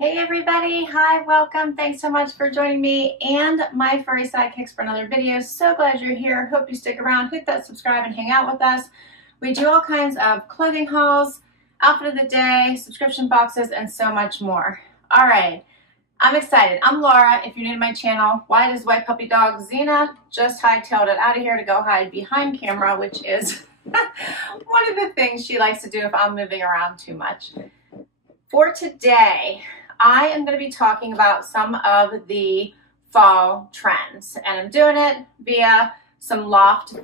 Hey everybody, hi, welcome. Thanks so much for joining me and my furry sidekicks for another video. So glad you're here. Hope you stick around, hit that subscribe and hang out with us. We do all kinds of clothing hauls, outfit of the day, subscription boxes, and so much more. All right, I'm excited. I'm Laura. If you're new to my channel, why does white puppy dog Xena just hightailed it out of here to go hide behind camera, which is one of the things she likes to do if I'm moving around too much. For today, I am going to be talking about some of the fall trends, and I'm doing it via some Loft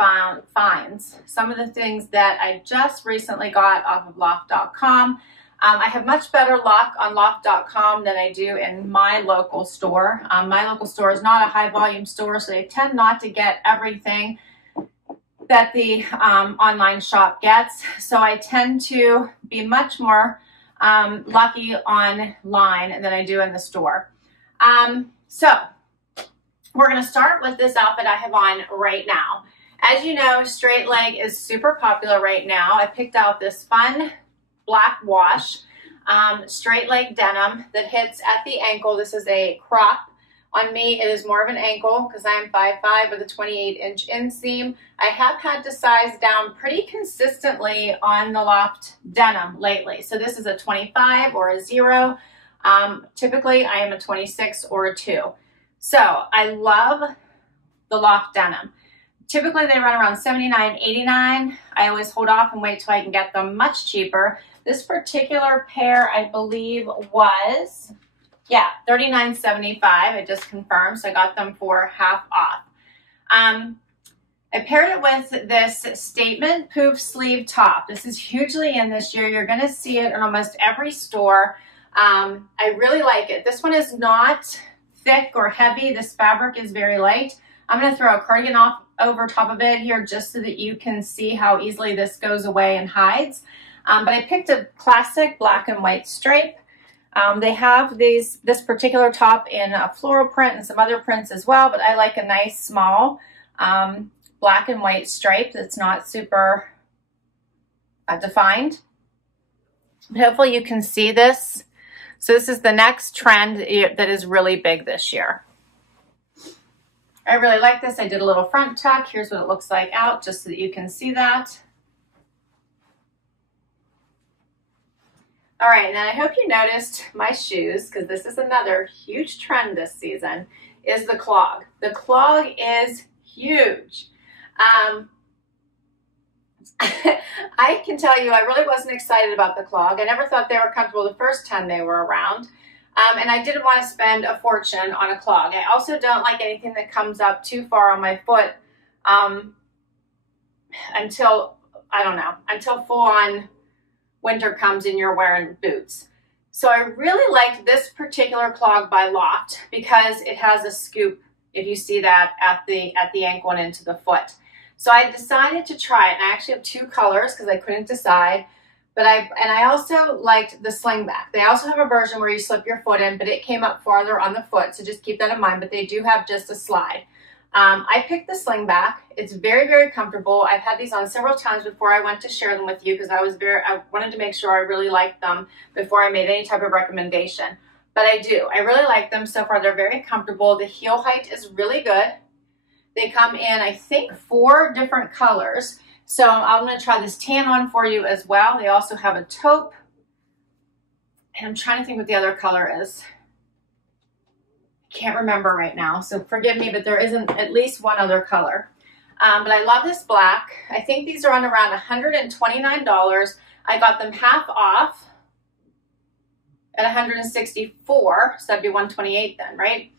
finds. Some of the things that I just recently got off of Loft.com. I have much better luck on Loft.com than I do in my local store. My local store is not a high volume store, so they tend not to get everything that the online shop gets. So I tend to be much more lucky online than I do in the store. So we're going to start with this outfit I have on right now. As you know, straight leg is super popular right now. I picked out this fun black wash straight leg denim that hits at the ankle. This is a crop. On me, it is more of an ankle because I am 5'5" with a 28-inch inseam. I have had to size down pretty consistently on the Loft denim lately. So this is a 25 or a 0. Typically, I am a 26 or a 2. So I love the Loft denim. Typically, they run around $79, $89. I always hold off and wait till I can get them much cheaper. This particular pair, I believe, was... yeah, $39.75. I just confirmed, so I got them for half off. I paired it with this statement poof sleeve top. This is hugely in this year. You're going to see it in almost every store. I really like it. This one is not thick or heavy. This fabric is very light. I'm going to throw a cardigan off over top of it here just so that you can see how easily this goes away and hides. But I picked a classic black and white stripe. They have this particular top in a floral print and some other prints as well, but I like a nice small black and white stripe that's not super defined. But hopefully you can see this. So this is the next trend that is really big this year. I really like this. I did a little front tuck. Here's what it looks like out, just so that you can see that. All right, and then I hope you noticed my shoes, because this is another huge trend this season, is the clog. The clog is huge. I can tell you I really wasn't excited about the clog. I never thought they were comfortable the first time they were around. And I didn't want to spend a fortune on a clog. I also don't like anything that comes up too far on my foot until, I don't know, until full-on winter comes and you're wearing boots. So I really liked this particular clog by Loft because it has a scoop, if you see that, at the ankle and into the foot. So I decided to try it, and I actually have two colors because I couldn't decide. But I also liked the sling back. They also have a version where you slip your foot in, but it came up farther on the foot, so just keep that in mind. But they do have just a slide. I picked the sling back. It's very, very comfortable. I've had these on several times before I went to share them with you because I wanted to make sure I really liked them before I made any type of recommendation. But I do. I really like them so far. They're very comfortable. The heel height is really good. They come in, I think, 4 different colors. So I'm going to try this tan one for you as well. They also have a taupe. And I'm trying to think what the other color is. Can't remember right now, so forgive me, but there isn't at least one other color. But I love this black. I think these are on around $129. I got them half off at $164, so that'd be $128 then, right?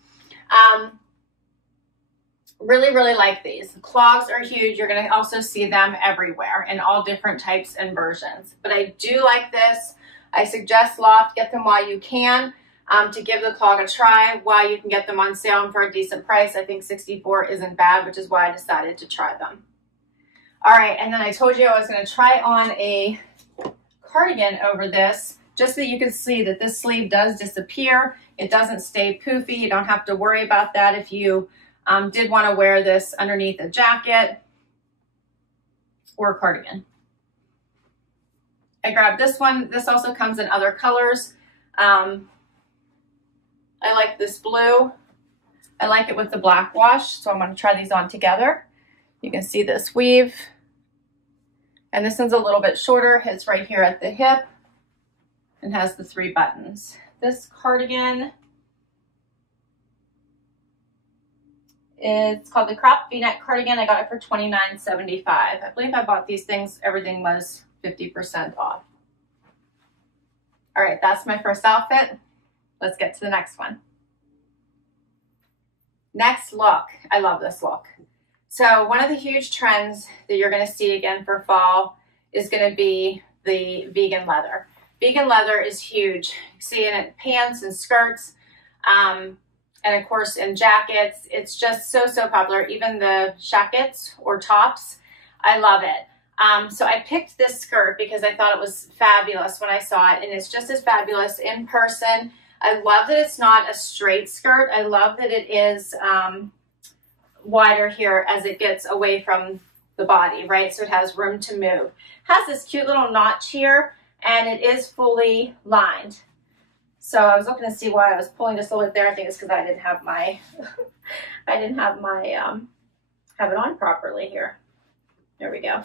Really, really like these. Clogs are huge. You're going to also see them everywhere in all different types and versions. But I do like this. I suggest Loft, get them while you can. To give the clog a try while you can get them on sale and for a decent price. I think $64 isn't bad, which is why I decided to try them. All right, and then I told you I was going to try on a cardigan over this, just so you can see that this sleeve does disappear. It doesn't stay poofy. You don't have to worry about that if you did want to wear this underneath a jacket or a cardigan. I grabbed this one. This also comes in other colors. I like this blue. I like it with the black wash, so I'm going to try these on together. You can see this weave. And this one's a little bit shorter. It's right here at the hip and has the 3 buttons. This cardigan, it's called the Crop V-neck cardigan. I got it for $29.75. I believe I bought these things, everything was 50% off. All right, that's my first outfit. Let's get to the next one. Next look. I love this look. So one of the huge trends that you're going to see again for fall is going to be the vegan leather. Vegan leather is huge. You see it in pants and skirts, and of course in jackets. It's just so popular. Even the shackets or tops, I love it. So I picked this skirt because I thought it was fabulous when I saw it, and it's just as fabulous in person. I love that it's not a straight skirt. I love that it is wider here as it gets away from the body, right? So it has room to move. Has this cute little notch here, and it is fully lined. So I was looking to see why I was pulling just a little bit there. I think it's because I didn't have my, have it on properly here. There we go.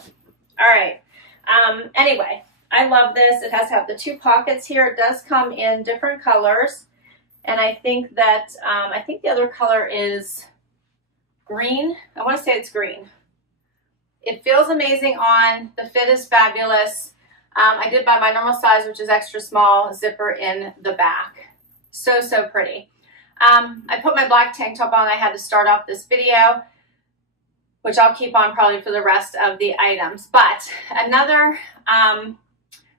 All right. Anyway, I love this. It has to have the 2 pockets here. It does come in different colors, and I think that I think the other color is green. I want to say it's green. It feels amazing on. The fit is fabulous. I did buy my normal size, which is extra small, zipper in the back. So pretty. I put my black tank top on. I had to start off this video, which I'll keep on probably for the rest of the items. But another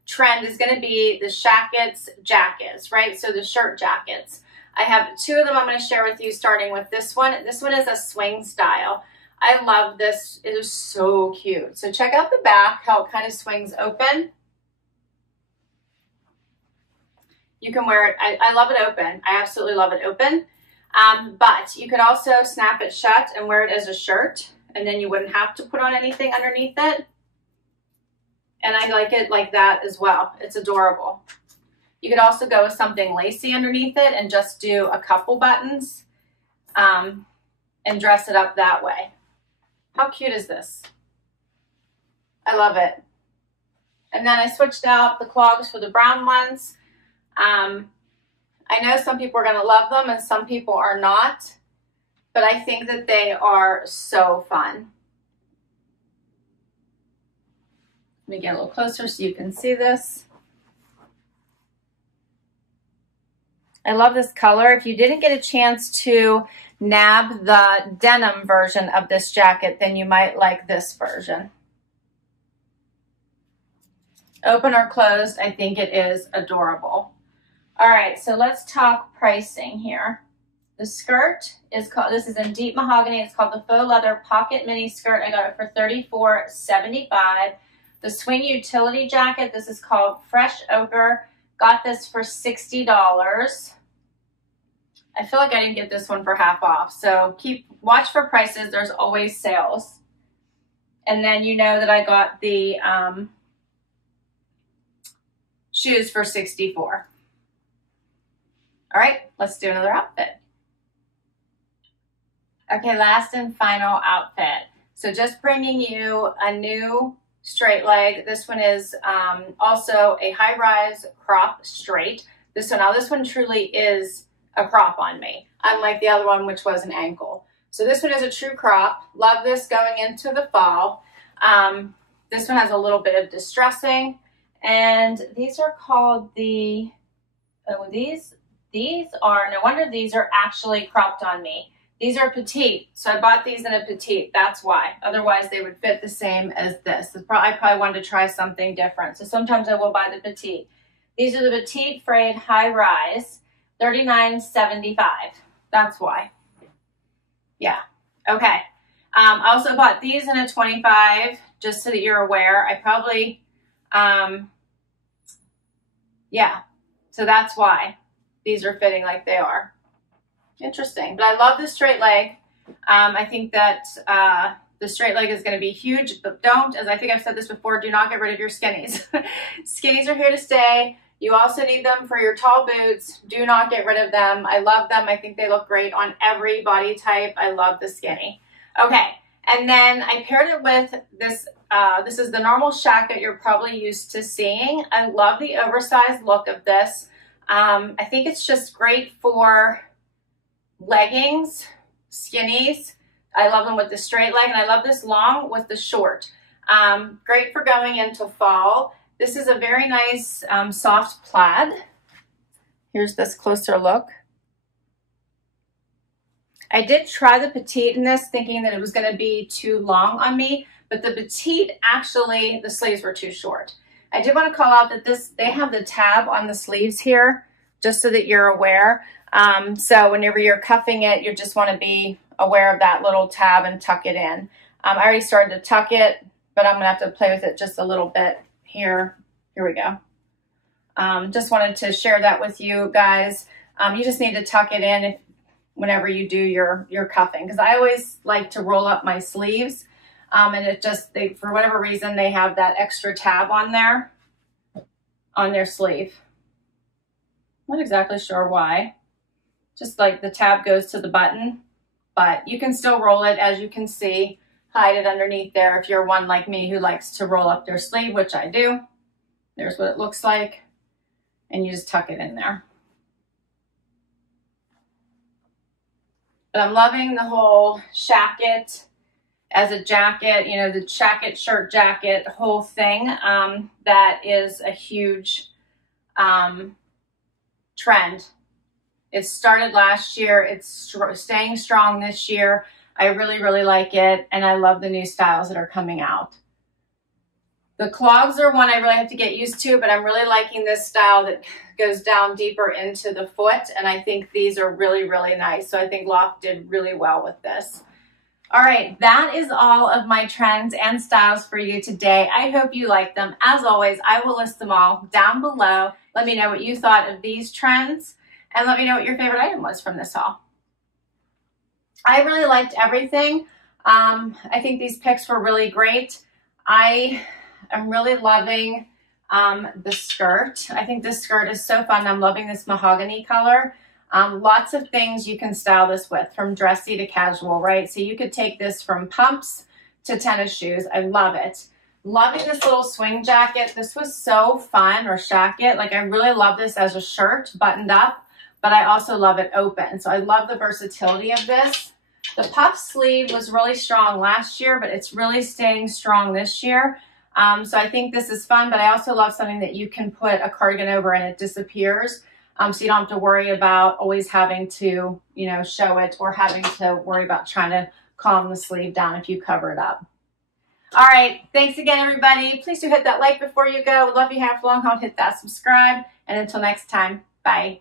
trend is going to be the shackets jackets, right? So the shirt jackets. I have 2 of them I'm going to share with you, starting with this one. This one is a swing style. I love this. It is so cute. So check out the back, how it kind of swings open. You can wear it. I love it open. I absolutely love it open. But you could also snap it shut and wear it as a shirt, and then you wouldn't have to put on anything underneath it. And I like it like that as well. It's adorable. You could also go with something lacy underneath it and just do a couple buttons and dress it up that way. How cute is this? I love it. And then I switched out the clogs for the brown ones. I know some people are going to love them and some people are not, but I think that they are so fun. Let me get a little closer so you can see this. I love this color. If you didn't get a chance to nab the denim version of this jacket, then you might like this version. Open or closed, I think it is adorable. All right, so let's talk pricing here. The skirt is called, this is in deep mahogany. It's called the faux leather pocket mini skirt. I got it for $34.75. The swing utility jacket, this is called Fresh Ochre. Got this for $60. I feel like I didn't get this one for half off. So watch for prices. There's always sales. And then you know that I got the shoes for $64. All right, let's do another outfit. Okay, last and final outfit. So just bringing you a new straight leg. This one is also a high-rise crop straight. This one truly is a crop on me, unlike the other one, which was an ankle. So this one is a true crop. Love this going into the fall. This one has a little bit of distressing, and these are called the, these are, no wonder these are actually cropped on me. These are petite, so I bought these in a petite, that's why. Otherwise they would fit the same as this. I probably wanted to try something different, so sometimes I will buy the petite. These are the petite frayed high rise, $39.75, that's why. Yeah, okay. I also bought these in a 25, just so that you're aware. I probably, yeah, so that's why these are fitting like they are. Interesting, but I love the straight leg. I think that the straight leg is going to be huge, but don't, as I think I've said this before, do not get rid of your skinnies. Skinnies are here to stay. You also need them for your tall boots. Do not get rid of them. I love them. I think they look great on every body type. I love the skinny. Okay, and then I paired it with this. This is the normal shacket you're probably used to seeing. I love the oversized look of this. I think it's just great for leggings, skinnies. I love them with the straight leg, and I love this long with the short. Great for going into fall. This is a very nice soft plaid. Here's this closer look. I did try the petite in this, thinking that it was going to be too long on me, but the petite, actually, the sleeves were too short. I did want to call out that they have the tab on the sleeves here, just so that you're aware. So whenever you're cuffing it, you just want to be aware of that little tab and tuck it in. I already started to tuck it, but I'm going to have to play with it just a little bit here. Here we go. Just wanted to share that with you guys. You just need to tuck it in whenever you do your cuffing, because I always like to roll up my sleeves, and it just, for whatever reason, they have that extra tab on there, on their sleeve. Not exactly sure why. Just like the tab goes to the button, but you can still roll it, as you can see, hide it underneath there if you're one like me who likes to roll up their sleeve, which I do. There's what it looks like, and you just tuck it in there. But I'm loving the whole shacket as a jacket, you know, the shacket, shirt, jacket, whole thing. That is a huge trend. It started last year. It's staying strong this year. I really, really like it, and I love the new styles that are coming out. The clogs are one I really have to get used to, but I'm really liking this style that goes down deeper into the foot, and I think these are really, really nice. So I think Loft did really well with this. All right, that is all of my trends and styles for you today. I hope you like them. As always, I will list them all down below. Let me know what you thought of these trends, and let me know what your favorite item was from this haul. I really liked everything. I think these picks were really great. I'm really loving the skirt. I think this skirt is so fun. I'm loving this mahogany color. Lots of things you can style this with, from dressy to casual, right? So you could take this from pumps to tennis shoes. I love it. Loving this little swing jacket. This was so fun, or shacket. Like, I really love this as a shirt, buttoned up, but I also love it open. So I love the versatility of this. The puff sleeve was really strong last year, but it's really staying strong this year. So I think this is fun, but I also love something that you can put a cardigan over and it disappears. So you don't have to worry about always having to, you know, show it, or having to worry about trying to calm the sleeve down if you cover it up. All right. Thanks again, everybody. Please do hit that like before you go. Would love you have long haul. Hit that subscribe. And until next time, bye.